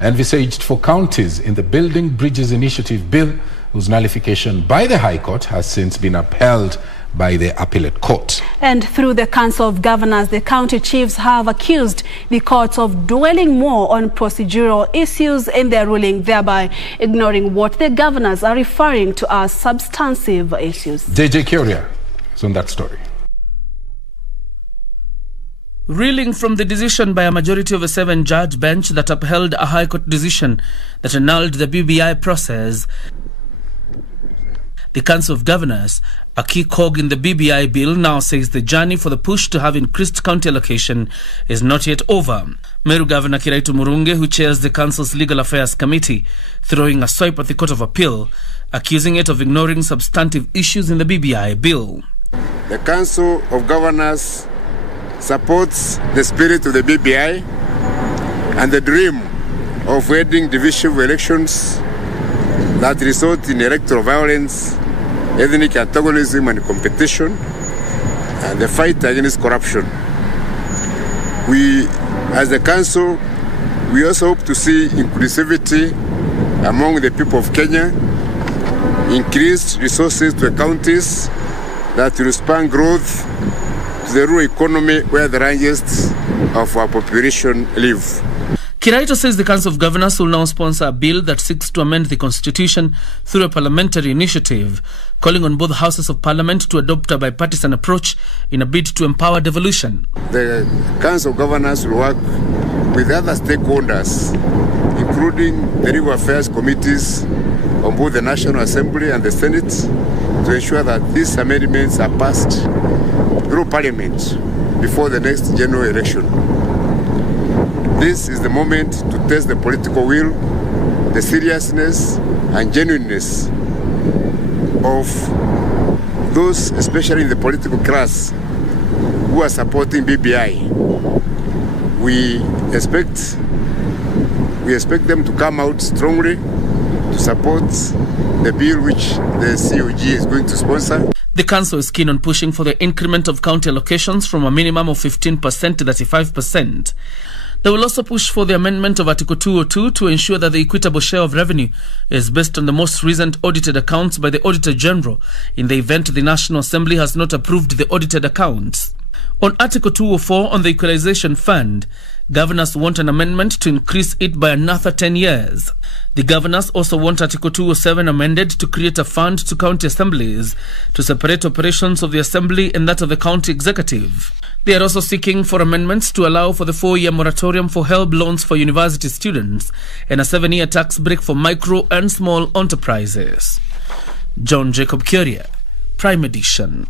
envisaged for counties in the Building Bridges Initiative Bill, whose nullification by the High Court has since been upheld by the Appellate Court. And through the Council of Governors, the county chiefs have accused the courts of dwelling more on procedural issues in their ruling, thereby ignoring what the governors are referring to as substantive issues. JJ Curia is on that story. Reeling from the decision by a majority of a 7-judge bench that upheld a High Court decision that annulled the BBI process, the Council of Governors, a key CoG in the BBI bill, now says the journey for the push to have increased county allocation is not yet over. Meru Governor Kiraitu Murungi, who chairs the Council's Legal Affairs Committee, throwing a swipe at the Court of Appeal, accusing it of ignoring substantive issues in the BBI bill. The Council of Governors supports the spirit of the BBI and the dream of ending divisive elections that result in electoral violence, ethnic antagonism and competition, and the fight against corruption. We, as the Council, we also hope to see inclusivity among the people of Kenya, increased resources to the counties that will span growth to the rural economy where the largest of our population live. Kiraitu says the Council of Governors will now sponsor a bill that seeks to amend the Constitution through a parliamentary initiative, calling on both houses of Parliament to adopt a bipartisan approach in a bid to empower devolution. The Council of Governors will work with other stakeholders, including the Legal Affairs Committees on both the National Assembly and the Senate, to ensure that these amendments are passed through Parliament before the next general election. This is the moment to test the political will, the seriousness and genuineness of those, especially in the political class, who are supporting BBI. We expect them to come out strongly to support the bill which the CoG is going to sponsor. The Council is keen on pushing for the increment of county allocations from a minimum of 15% to 35%. They will also push for the amendment of Article 202 to ensure that the equitable share of revenue is based on the most recent audited accounts by the Auditor General in the event the National Assembly has not approved the audited accounts. On Article 204 on the Equalization Fund, governors want an amendment to increase it by another 10 years. The governors also want Article 207 amended to create a fund to county assemblies to separate operations of the assembly and that of the county executive. They are also seeking for amendments to allow for the 4-year moratorium for HELB loans for university students and a 7-year tax break for micro and small enterprises. John Jacob Curia, Prime Edition.